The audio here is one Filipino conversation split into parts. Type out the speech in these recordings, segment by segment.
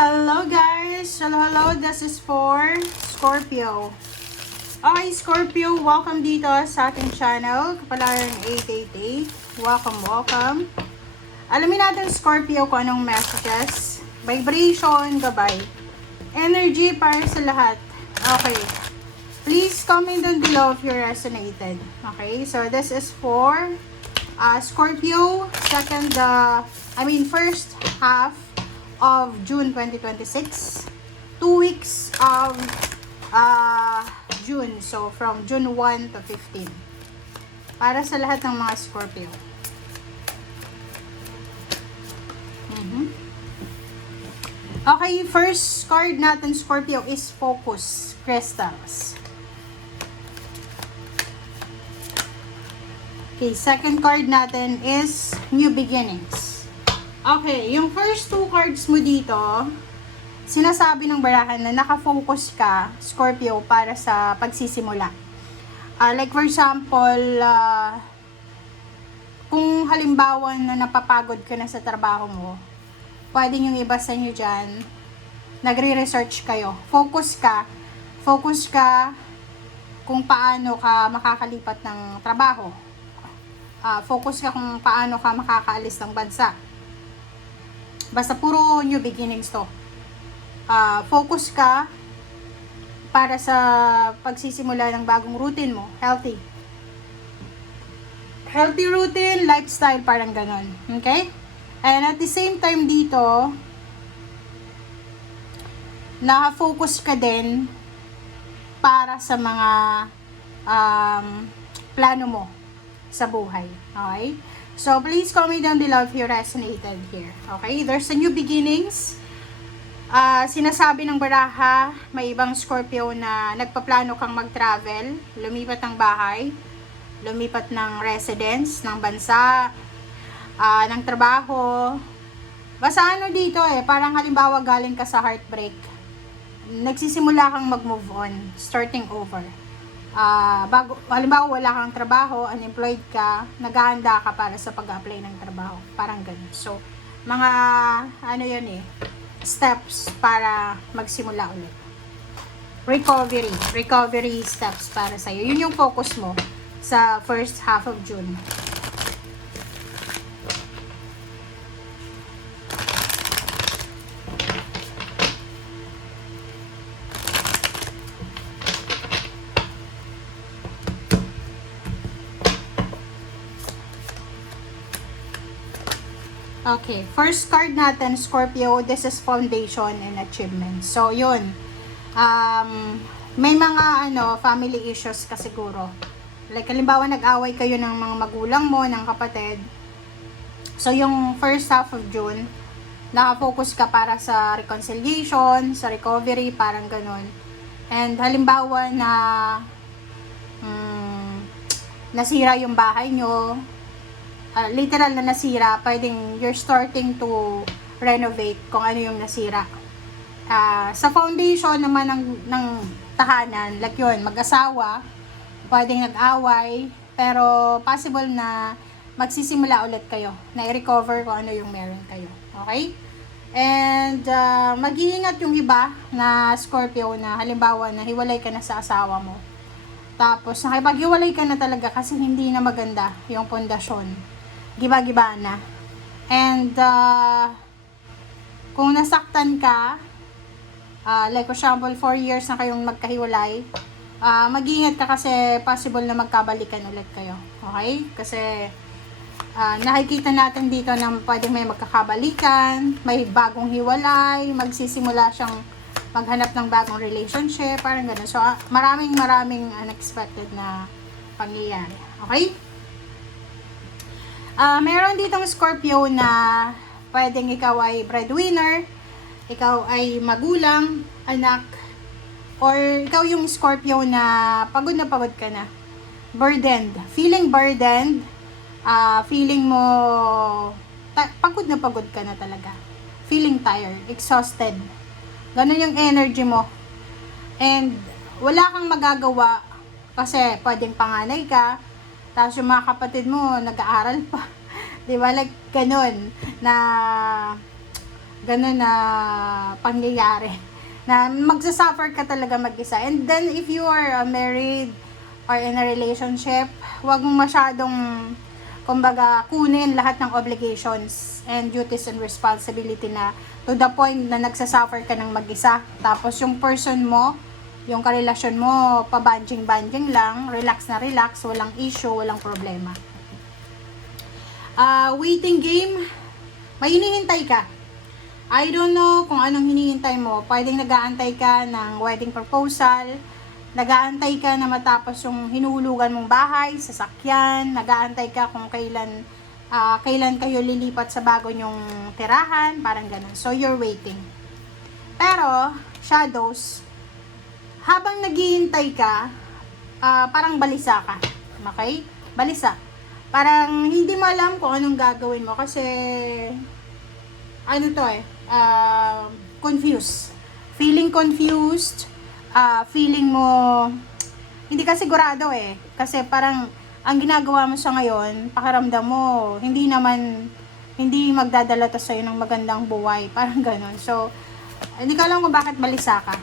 Hello guys! Hello, this is for Scorpio. Okay, Scorpio, welcome dito sa ating channel, Kapalaran 888. Welcome. Alamin natin, Scorpio, kung anong messages, vibration, gabay, energy para sa lahat. Okay. Please comment down below if you resonated. Okay, so this is for Scorpio, first half of June 2026. 2 weeks of June. So, from June 1 to 15. Para sa lahat ng mga Scorpio. Okay, first card natin, Scorpio, is Focus Crystals. Okay, second card natin is New Beginnings. Okay, yung first two cards mo dito, sinasabi ng barahan na nakafocus ka, Scorpio, para sa pagsisimula. Like for example, kung halimbawa na napapagod ka na sa trabaho mo, pwede yung iba sa inyo dyan, nagre-research kayo. Focus ka kung paano ka makakalipat ng trabaho. Focus ka kung paano ka makakaalis ng bansa. Basta puro new beginnings to. Focus ka para sa pagsisimula ng bagong routine mo. Healthy routine, lifestyle, parang ganon. Okay? And at the same time dito, naka-focus ka din para sa mga plano mo sa buhay. Okay? So, please comment down below if you resonated here. Okay? There's a new beginnings. Sinasabi ng baraha, may ibang Scorpio na nagpaplano kang mag-travel, lumipat ng bahay, lumipat ng residence, ng bansa, ng trabaho. Basta ano dito parang halimbawa galing ka sa heartbreak. Nagsisimula kang mag-move on, starting over. Halimbawa wala kang trabaho, unemployed ka, naghahanda ka para sa pag-apply ng trabaho, parang ganun. So, mga steps para magsimula ulit. Recovery steps para sa iyo. Yun yung focus mo sa first half of June. Okay, first card natin, Scorpio, this is foundation and achievement. So, yun. May mga family issues ka siguro. Like, halimbawa, nag-away kayo ng mga magulang mo, ng kapatid. So, yung first half of June, nakafocus ka para sa reconciliation, sa recovery, parang ganun. And halimbawa na nasira yung bahay nyo, literal na nasira, pwedeng you're starting to renovate kung ano yung nasira. Sa foundation naman ng tahanan, like yun, mag-asawa, pwedeng nag-away, pero possible na magsisimula ulit kayo, na i-recover kung ano yung meron kayo. Okay? And mag-iingat yung iba na Scorpio na halimbawa na hiwalay ka na sa asawa mo. Tapos nakipaghiwalay ka na talaga kasi hindi na maganda yung pundasyon. Giba-giba na. And kung nasaktan ka, like for example 4 years na kayong magkahiwalay, mag-iingat ka kasi possible na magkabalikan ulit kayo. Okay? Kasi nakikita natin dito na pwedeng may magkakabalikan, may bagong hiwalay, magsisimula siyang maghanap ng bagong relationship, parang gano'n. So, maraming unexpected na pangyayari. Okay? Meron ditong Scorpio na pwedeng ikaw ay breadwinner, ikaw ay magulang, anak, or ikaw yung Scorpio na pagod ka na. Burdened. Feeling burdened. Feeling mo pagod ka na talaga. Feeling tired, exhausted. Ganun yung energy mo. And wala kang magagawa kasi pwedeng panganay ka, tapos yung mga kapatid mo nag-aaral pa. Diba? Like ganun na ganun na pangyayari. Na magsasuffer ka talaga mag-isa. And then, if you are married or in a relationship, huwag mong masyadong, kumbaga, kunin lahat ng obligations and duties and responsibility na to the point na nagsasuffer ka ng mag-isa. Tapos, yung person mo, yung karelasyon mo, pabanjing-banjing lang, relax na relax, walang issue, walang problema. Waiting game, may hinihintay ka. I don't know kung anong hinihintay mo. Pwedeng nag-aantay ka ng wedding proposal, nag-aantay ka na matapos yung hinuhulugan mong bahay, sasakyan, nag-aantay ka kung kailan kayo lilipat sa bago nyong tirahan, parang ganun. So, you're waiting. Pero, shadows, habang naghihintay ka, parang balisa ka. Okay? Balisa. Parang hindi mo alam kung anong gagawin mo kasi confused. Feeling confused, feeling mo hindi ka sigurado kasi parang ang ginagawa mo sa ngayon, pakiramdam mo hindi magdadala to sa'yo ng magandang buhay, parang ganun. So, hindi ka alam kung bakit balisa ka.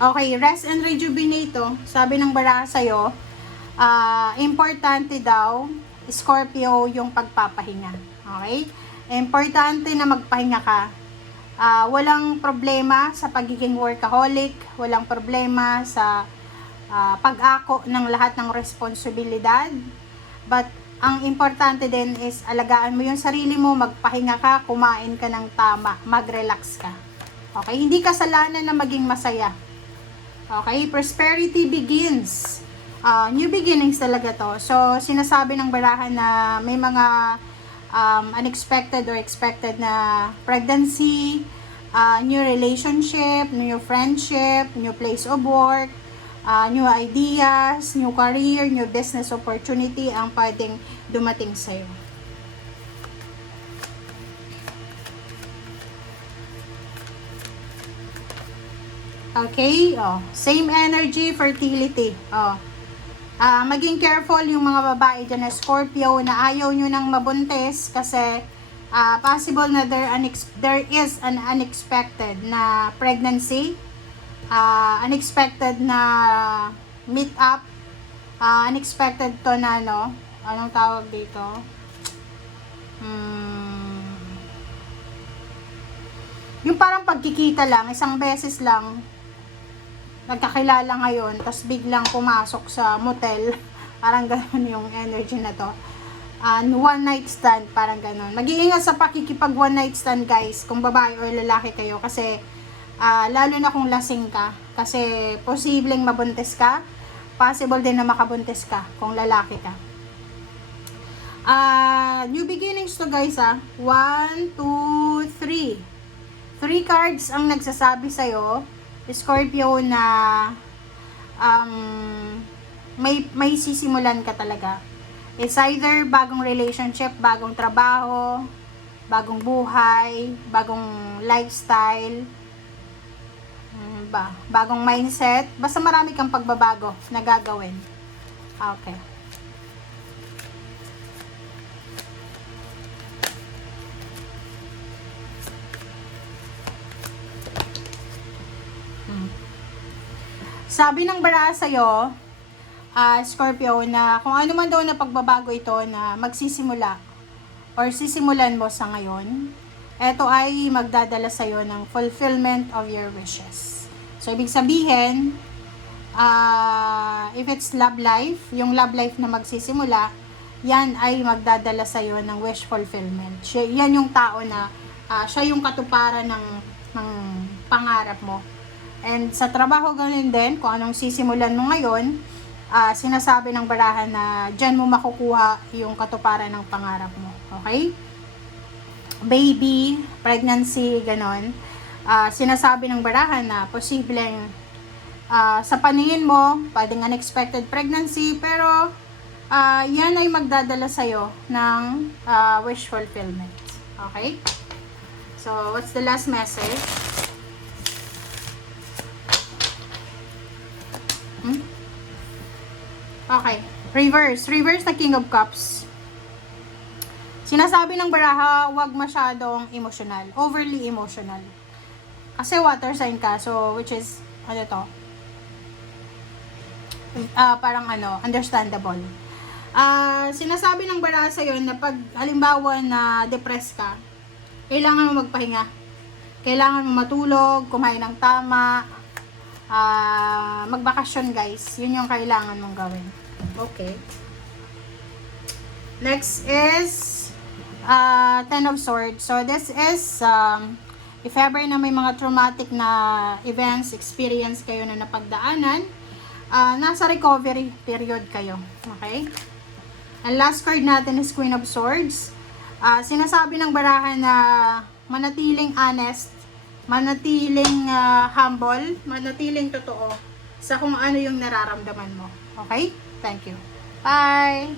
Okay, rest and rejuvenate to. Sabi ng baraha sa'yo, importante daw, Scorpio, yung pagpapahinga. Okay? Importante na magpahinga ka. Walang problema sa pagiging workaholic, walang problema sa pag-ako ng lahat ng responsibilidad. But, ang importante din is alagaan mo yung sarili mo, magpahinga ka, kumain ka ng tama, mag-relax ka. Okay? Hindi kasalanan na maging masaya. Okay? Prosperity begins. New beginnings talaga to. So, sinasabi ng barahan na may mga unexpected or expected na pregnancy, new relationship, new friendship, new place of work, new ideas, new career, new business opportunity ang pwedeng dumating sa'yo. Okay? Same energy, fertility. Maging careful yung mga babae dyan na Scorpio na ayaw nyo nang mabuntis kasi possible na there is an unexpected na pregnancy, unexpected na meet up, unexpected to na anong tawag dito? Yung parang pagkikita lang, isang beses lang, nagkakilala ngayon, tapos biglang pumasok sa motel. Parang gano'n yung energy na to. One night stand, parang gano'n. Mag-iingat sa pakikipag one night stand, guys, kung babae or lalaki kayo. Kasi, lalo na kung lasing ka. Kasi, posibleng mabuntis ka. Possible din na makabuntis ka kung lalaki ka. New beginnings to, guys, 1, 2, 3. 3 cards ang nagsasabi sa'yo, Scorpio, na may sisimulan ka talaga. It's either bagong relationship, bagong trabaho, bagong buhay, bagong lifestyle, bagong mindset. Basta marami kang pagbabago na gagawin. Okay. Sabi ng baraha sa'yo, Scorpio, na kung ano man daw na pagbabago ito na magsisimula or sisimulan mo sa ngayon, ito ay magdadala sa'yo ng fulfillment of your wishes. So, ibig sabihin, if it's love life, yung love life na magsisimula, yan ay magdadala sa'yo ng wish fulfillment. Yan yung tao na siya yung katuparan ng pangarap mo. And sa trabaho ganun din, kung anong sisimulan mo ngayon, sinasabi ng barahan na dyan mo makukuha yung katuparan ng pangarap mo. Okay? Baby, pregnancy, ganun. Sinasabi ng barahan na posibleng sa paningin mo, pwedeng unexpected pregnancy, pero yan ay magdadala sa'yo ng wish fulfillment. Okay? So, what's the last message? Okay. Reverse na King of Cups. Sinasabi ng baraha, huwag masyadong emotional, overly emotional. Kasi water sign ka, so which is, ano to, parang understandable. Sinasabi ng baraha sa'yo na pag halimbawa na depressed ka, kailangan mo magpahinga. Kailangan mo matulog, kumain ng tama, magbakasyon guys. Yun yung kailangan mong gawin. Okay. Next is Ten of Swords. So this is if ever na may mga traumatic na events, experience kayo na napagdaanan, nasa recovery period kayo. Okay? Ang last card natin is Queen of Swords. Sinasabi ng baraha na manatiling honest, manatiling humble, manatiling totoo sa kung ano yung nararamdaman mo. Okay? Thank you. Bye!